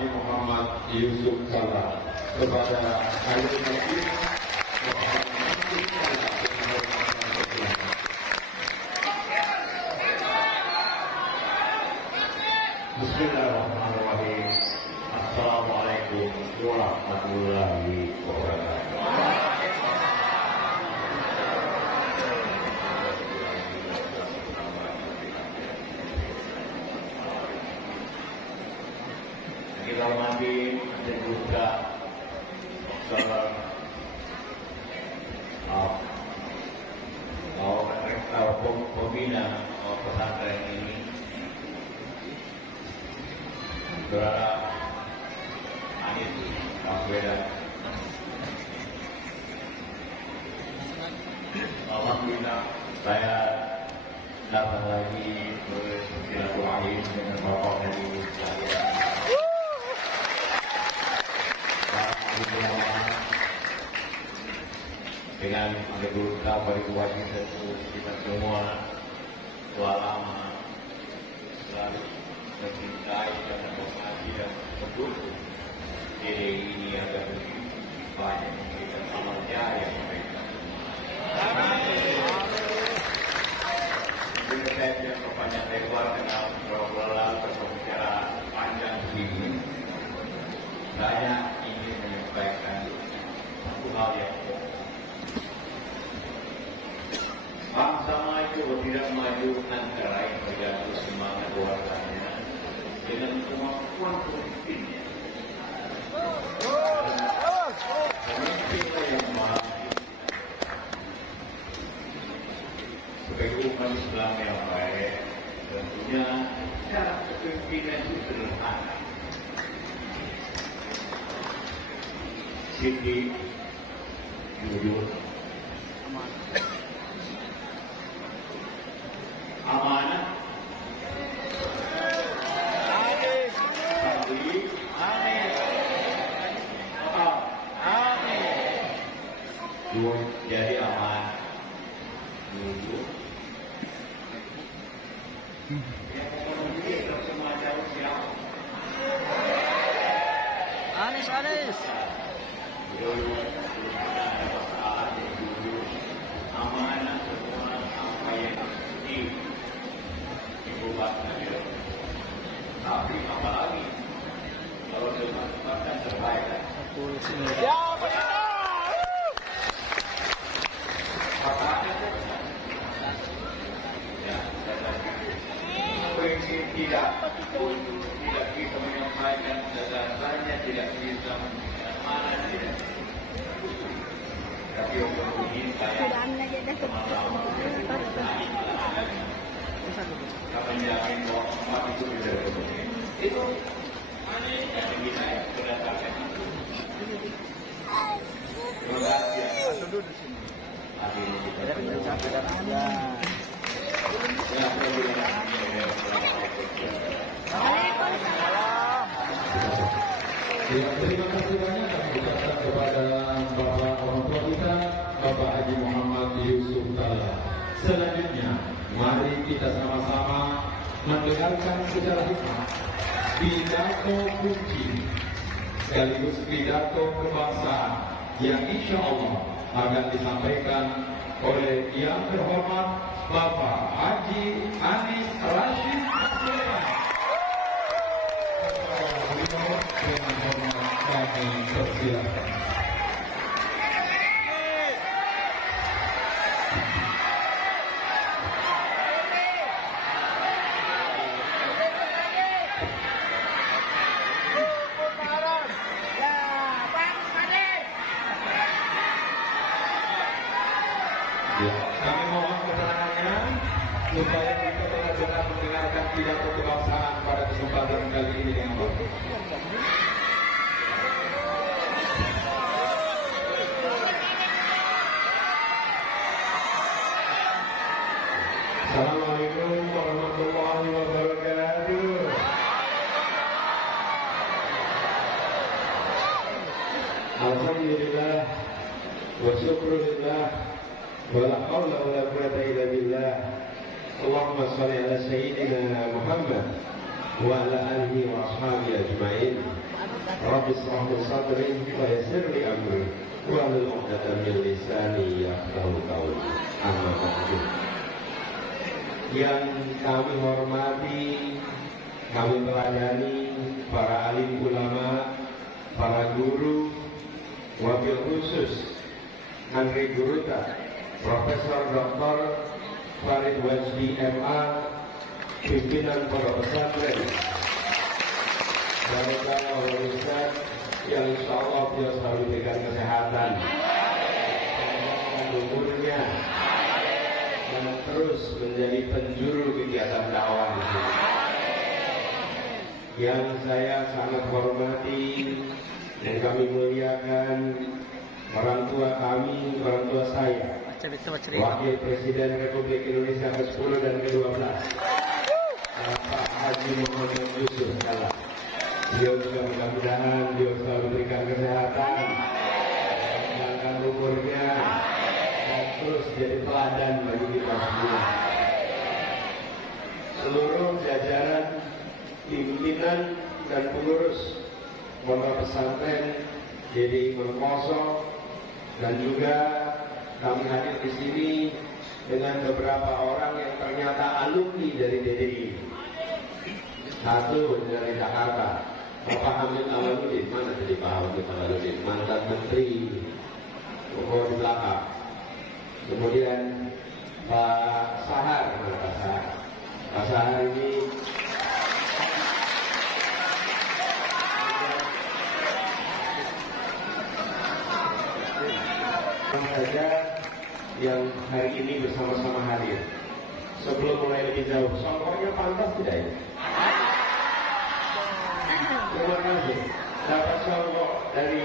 Haji Muhammad Yusuf Kalla. Kepada Ayu Nabi Bismillahirrahmanirrahim. Assalamualaikum warahmatullahi wabarakatuh. Kita hormati dan juga pembina pesantren ini, Saudara Anis Baswedan. Alhamdulillah saya dapat lagi bersilaturahim dengan Bapak dari dengan berdoa bagi kewajiban kita semua selama selalu mencintai dan menghormati dan mendukung diri ini agar lebih banyak memberikan amal jariah mereka. Juga saya tidak berpanjang lebar kenal berulang berbicara panjang begini. Saya ingin menyampaikan satu hal yang bangsa maju atau tidak maju antara lain tergantung semangat warganya dengan kemampuan pemimpinnya. Pemimpinlah yang mampu sebagai umat Islam yang baik. Tentunya cara kepemimpinan itu sederhana. Siti, jujur, amanah, sabri, dua jadi aman, jujur. Yang memenuhi semua jalur siapa? Anis. Amanah semua apa yang dibuat saja. Tapi apalagi kalau dimanfaatkan terbaik. Ya, prinsip tidak bisa menyampaikan gagasannya, tidak bisa menyampaikan mana tidak. Tapi untuk ini saya menjamin bahwa umat itu tidak berhenti. Itu yang kita berdasarkan itu. Terima kasih. Terima kasih banyak kami ucapkan kepada Bapak orang tua kita, Bapak Haji Muhammad Yusuf Kalla. Selanjutnya, mari kita sama-sama mendengarkan secara hikmat pidato kunci sekaligus pidato kebangsaan yang insya Allah akan disampaikan oleh yang terhormat Bapak Haji Anis Rashid Baswedan. Dengan hormat kami persilakan. Kami mohon keterangannya supaya kita benar-benar mendengarkan pidato kebangsaan pada kesempatan kali ini dengan baik. Assalamualaikum warahmatullahi wabarakatuh. Alhamdulillah wa syukrulillah wa la hawla wa la quwwata illa billah. Allahumma shalli ala sayyidina Muhammad wa ala alihi wa ashabihi ajma'in. Rabbi ishrah li sadri wa yassir li amri wahlul 'uqdatam min lisani yafqahu qawli. Amma ba'du. Yang kami hormati, kami melayani para alim ulama, para guru, wabil khusus Menteri Guruta Profesor Dr. Farid Wajdi MA, pimpinan pondok pesantren Barakah Ustaz yang insya Allah beliau selalu diberikan kesehatan dan umurnya dan terus menjadi penjuru kegiatan dakwah di sini. Yang saya sangat hormati dan kami muliakan orang tua kami, orang tua saya, Wakil Presiden Republik Indonesia ke-10 dan ke-12, Bapak Haji Muhammad Yusuf Kalla. Beliau juga mudah-mudahan beliau selalu berikan kesehatan, panjangkan umurnya, dan terus jadi teladan bagi kita semua. Seluruh jajaran pimpinan dan pengurus pondok pesantren DDI Mengkoso, dan juga kami hadir di sini dengan beberapa orang yang ternyata alumni dari DDI. Satu dari Jakarta, Bapak Hamid Alaluddin. Mana jadi Pak Hamid Alaluddin? Mantan Menteri di belakang. Kemudian Pak Sahar, mana Pak Sahar? Pak Sahar ini saja yang hari ini bersama-sama hadir. Sebelum mulai lebih jauh, songkornya pantas tidak ya? Terima kasih. Dapat songkok dari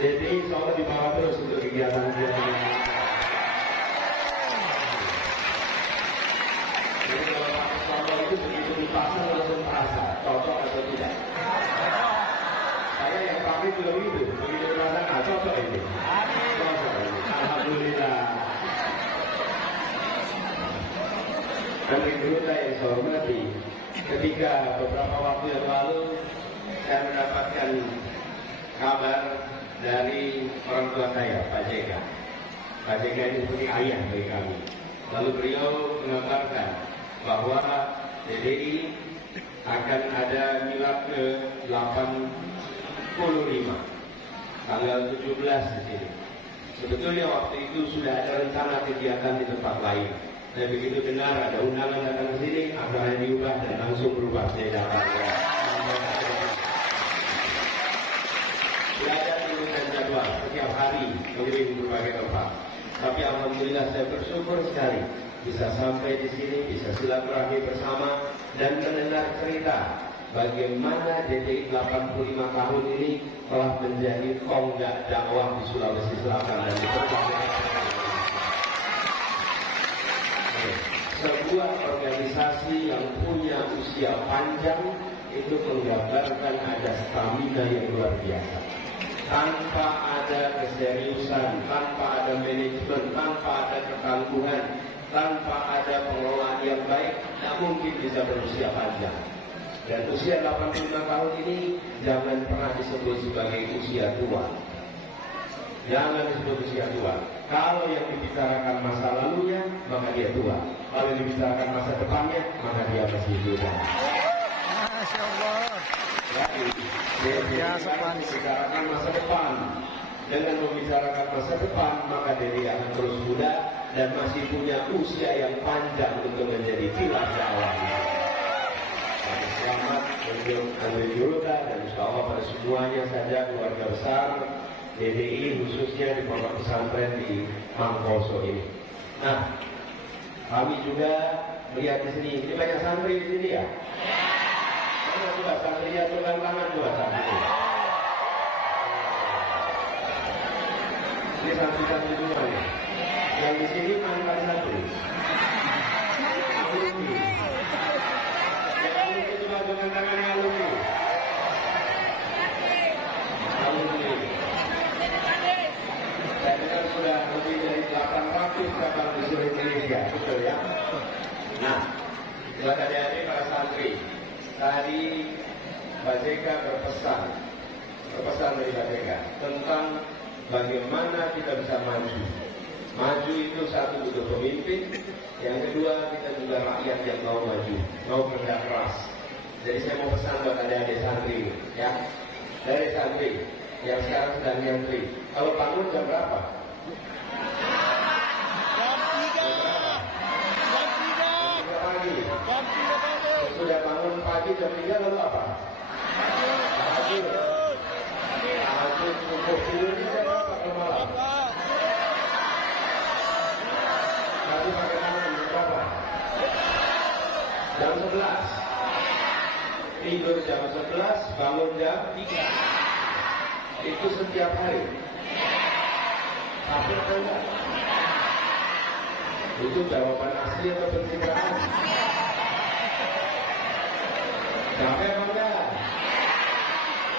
DDI, insya Allah dibawa terus untuk kegiatan-kegiatan. Jadi kalau pakai songkok itu begitu dipasang langsung terasa, cocok atau tidak. Saya yang pakai juga begitu, begitu terasa, cocok ini. Alhamdulillah. Menteri Guruta yang saya hormati, ketika beberapa waktu yang lalu saya mendapatkan kabar dari orang tua saya, Pak JK. Pak JK ini seperti ayah bagi kami. Lalu beliau mengabarkan bahwa DDI akan ada milad ke-85 tanggal 17 di sini. Sebetulnya waktu itu sudah ada rencana kegiatan di tempat lain. Dan begitu dengar ada undangan datang ke sini, acaranya diubah dan langsung berubah dari Jakarta. Belajar dengan jadwal setiap hari mengirim berbagai tempat. Tapi alhamdulillah saya bersyukur sekali bisa sampai di sini, bisa silaturahmi bersama dan mendengar cerita bagaimana DDI 85 tahun ini telah menjadi tonggak dakwah di Sulawesi Selatan dan di berbagai sebuah organisasi yang punya usia panjang. Itu menggambarkan ada stamina yang luar biasa. Tanpa ada keseriusan, tanpa ada manajemen, tanpa ada ketangguhan, tanpa ada pengelolaan yang baik, tidak mungkin bisa berusia panjang. Dan usia 85 tahun ini jangan pernah disebut sebagai usia tua. Jangan disebut usia tua. Kalau yang dibicarakan masa lalunya, maka dia tua. Kalau yang dibicarakan masa depannya, maka dia masih muda. Masya Allah. Dia membicarakan masa depan. Dengan membicarakan masa depan, maka dia akan terus muda dan masih punya usia yang panjang untuk menjadi pilar dakwah. Selamat untuk Menteri Guruta dan insya Allah pada semuanya saja keluarga besar DDI khususnya di pondok pesantren di Mangkoso ini. Nah, kami juga melihat di sini, ini banyak santri di sini ya. Mana coba santrinya pegang tangan coba santri. Ini santri-santri semua ya. Yang di sini mantan santri. Alumni. Yang alumni coba pegang tangannya alumni. Alumni. Saya dengar sudah lebih dari 800 cabang di seluruh Indonesia, betul ya? Nah, buat adik-adik para santri, tadi Pak JK berpesan kita pegang tentang bagaimana kita bisa maju. Maju itu satu untuk pemimpin, yang kedua kita juga rakyat yang mau maju, mau kerja keras. Jadi saya mau pesan buat adik-adik santri, ya, dari santri yang sekarang sedang nyantri. Kalau bangun jam berapa? Sudah bangun pagi jam 3 lalu apa? Tahajud cukup tidurnya jam berapa ke malam? Tadi pakai tangan jam berapa? Jam 11. Tidur jam 11, bangun jam 3. Itu setiap hari. Tapi atau enggak? Itu jawaban asli atau pencitraan? Capek apa enggak?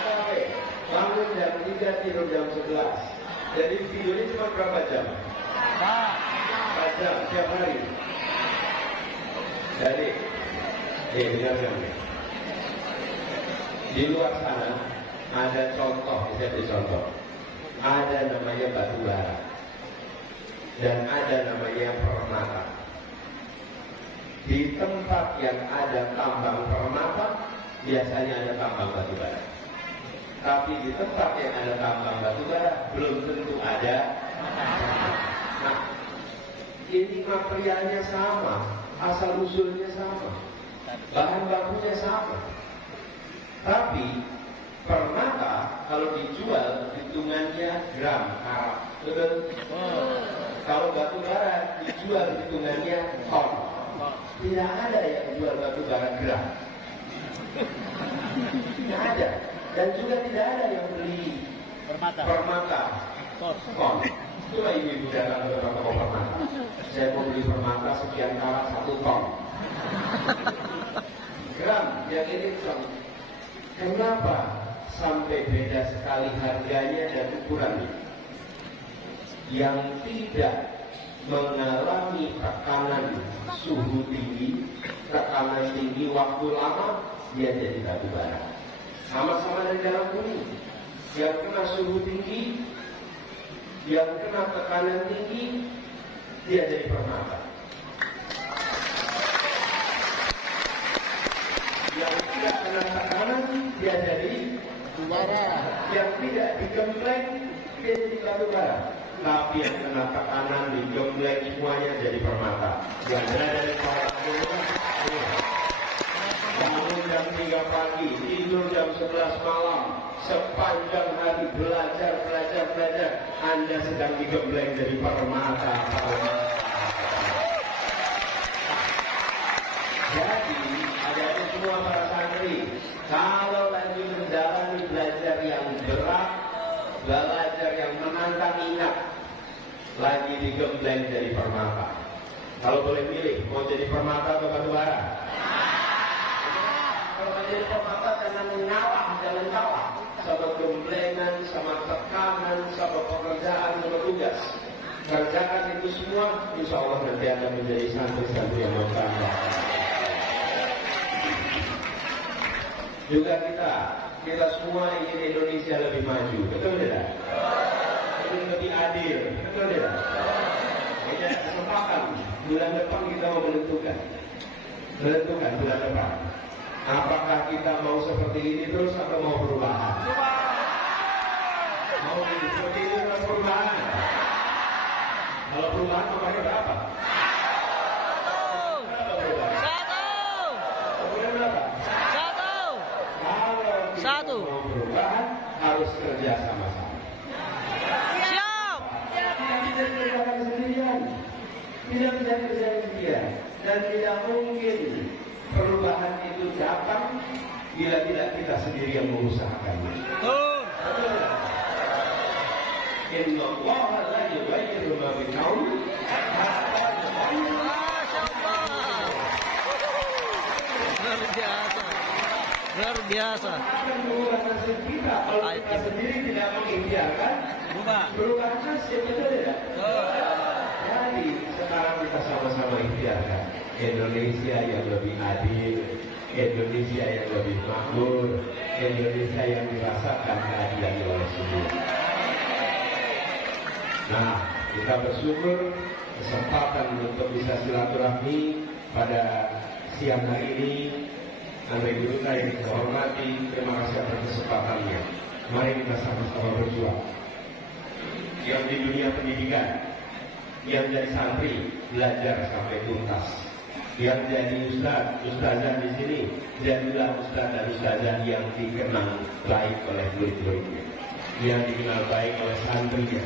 Capek. Bangun jam 3, tidur jam 11. Jadi tidurnya cuma berapa jam? 4 jam tiap hari. Jadi, dengarkan. Di luar sana ada contoh, misalnya contoh. Ada namanya batu bara dan ada namanya permata. Di tempat yang ada tambang permata, biasanya ada tambang batu bara. Tapi di tempat yang ada tambang batu bara, belum tentu ada. Nah, ini materialnya sama, asal usulnya sama, bahan bakunya sama. Tapi permata kalau dijual hitungannya gram karat, betul? Kalau batu bara dijual hitungannya ton. Tidak ada yang jual batu bara gram. Tidak ada. Dan juga tidak ada yang beli permata ton. Coba ibu-ibu datang ke toko permata. Saya mau beli permata sekian karat 1 ton. Gram, yang ini ton. Kenapa sampai beda sekali harganya dan ukurannya? Yang tidak mengalami tekanan suhu tinggi, tekanan tinggi waktu lama, dia jadi batu bara. Sama-sama dari dalam bumi. Yang kena suhu tinggi, yang kena tekanan tinggi, dia jadi permata. Yang tidak kena tekanan, dia jadi bara. Yang tidak digembleng, dia jadi batu bara. Tapi yang kena tekanan, digembleng semuanya jadi permata. Yang ada dari bangun jam 3 pagi, tidur jam 11 malam, sepanjang hari belajar. Anda sedang digembleng jadi permata. Jadi, adik-adik semua para santri, kalau lagi menjalani belajar yang berat, belajar yang menantang, ingat, lagi digembleng jadi permata. Kalau boleh pilih, mau jadi permata atau batu bara? Kalau mau jadi permata jangan mengalah, jangan kalah sama gemblengan, sama tekanan, sama pekerjaan, sama tugas. Kerjakan itu semua, insya Allah nanti akan menjadi santri-santri yang bertambah. Juga kita semua ingin Indonesia lebih maju, betul tidak? Ingin lebih adil, betul tidak? Ini kesempatan, bulan depan kita mau menentukan bulan depan. Apakah kita mau seperti ini terus atau mau perubahan? Mau seperti ini atau perubahan? Kalau perubahan nomornya berapa? Satu. Mau perubahan harus kerja sama-sama. Siap. Tidak bisa kerjakan sendirian. Tidak bisa kerja sendirian. Dan tidak mungkin perubahan itu datang bila tidak kita sendiri yang mengusahakannya. Inna Allah la yughayyiru ma biqaumin hatta yughayyiru ma Luar biasa. akan mengubah nasib kita kalau kita sendiri tidak mengikhtiarkan perubahan nasib, betul tidak? Jadi sekarang kita sama-sama ikhtiarkan Indonesia yang lebih adil, Indonesia yang lebih makmur, Indonesia yang dirasakan keadilan oleh semua. Nah, kita bersyukur kesempatan untuk bisa silaturahmi pada siang hari ini. Sampai guru yang kita hormati, terima kasih atas kesempatannya. Mari kita sama-sama berjuang. Yang di dunia pendidikan, yang jadi santri, belajar sampai tuntas. Yang jadi ustazah di sini, jadilah ustaz dan ustazah yang dikenal baik oleh murid-muridnya, yang dikenal baik oleh santrinya.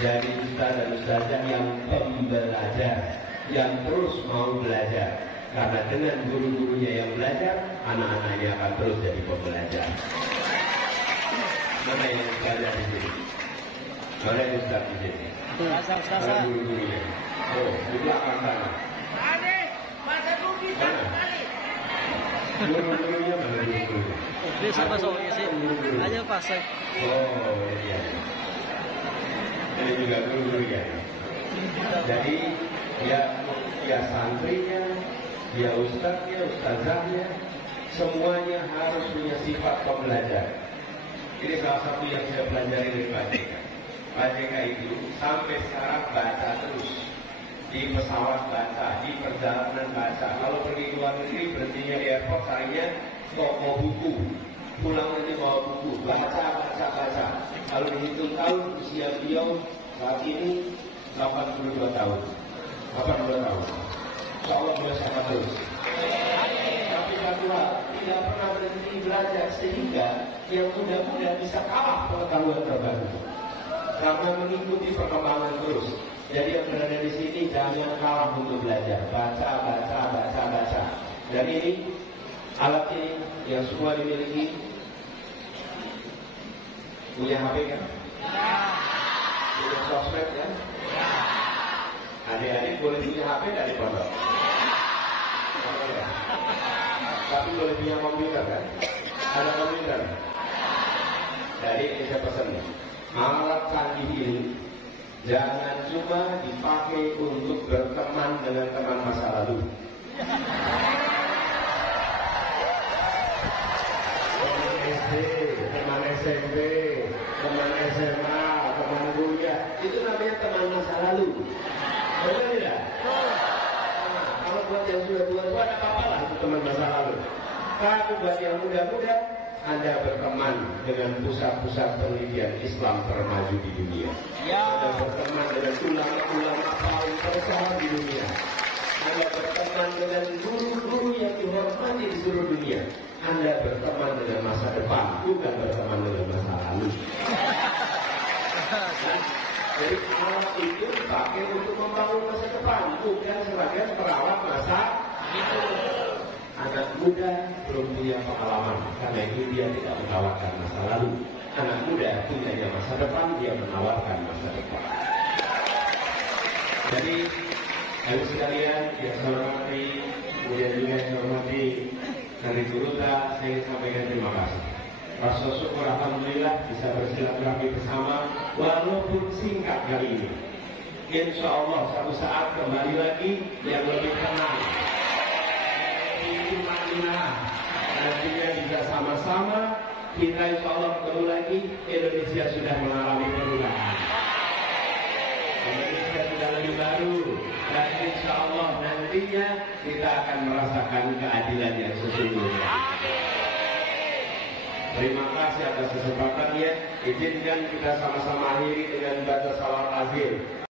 Jadi ustaz dan ustazah yang pembelajar, yang terus mau belajar. Karena dengan guru-gurunya yang belajar, anak-anaknya akan terus jadi pembelajar. Mana yang belajar di sini? Mana yang ustaz di sini? Mana guru-gurunya? Oh, di belakang sana. Guru-gurunya mana guru-gurunya? Bisa masuk sih. Aja fase. Oh, iya. Ini juga guru-gurunya. Jadi, ya santrinya, ya ustadznya, ustazahnya, semuanya harus punya sifat pembelajar. Ini salah satu yang saya pelajari dari Pak JK. Pak JK itu sampai sekarang baca terus. Di pesawat baca, di perjalanan baca. Kalau pergi ke luar negeri, berhentinya di airport, saya toko buku. Pulang nanti bawa buku, baca. Kalau dihitung tahun, usia beliau saat ini 82 tahun. 82 tahun. Insya Allah boleh sama terus. Tapi satu hal, tidak pernah berhenti belajar sehingga yang muda-muda bisa kalah pengetahuan terbaru. Karena mengikuti perkembangan terus. Jadi yang berada di sini jangan kalah untuk belajar. Baca. Dan ini alat ini yang semua dimiliki. Punya HP kan? Punya sosmed kan? Adik-adik boleh punya HP dari pondok. Tapi boleh punya komputer kan? Ada komputer. Jadi ini saya pesan nih. Alat canggih ini jangan cuma dipakai untuk berteman dengan teman masa lalu. Teman SD, teman SMP, teman SMA, teman kuliah, itu namanya teman masa lalu. Betul tidak? Nah, kalau buat yang sudah tua-tua, ada apa-apa lah itu teman masa lalu. Tapi buat yang muda-muda, Anda berteman dengan pusat-pusat penelitian Islam termaju di dunia. Anda berteman dengan ulama-ulama paling terbesar di dunia. Anda berteman dengan guru-guru yang dihormati di seluruh dunia. Anda berteman dengan masa depan, bukan berteman dengan masa lalu. Jadi alat itu dipakai untuk membangun masa depan, bukan sebagai perawat masa itu. Anak muda belum punya pengalaman, karena itu dia tidak menawarkan masa lalu. Anak muda punya masa depan, dia menawarkan masa depan. Jadi, ayo sekalian, yang saya hormati, kemudian juga yang saya hormati dari Guruta, saya ingin sampaikan terima kasih. Rasa syukur alhamdulillah bisa bersilaturahmi bersama, walaupun singkat kali ini. Insya Allah suatu saat kembali lagi yang lebih tenang. Nantinya bisa sama-sama kita insya Allah ketemu lagi. Indonesia sudah mengalami perubahan, Indonesia sudah lebih baru, dan insya Allah nantinya kita akan merasakan keadilan yang sesungguhnya. Terima kasih atas kesempatannya. Izinkan kita sama-sama akhiri dengan baca salawat akhir.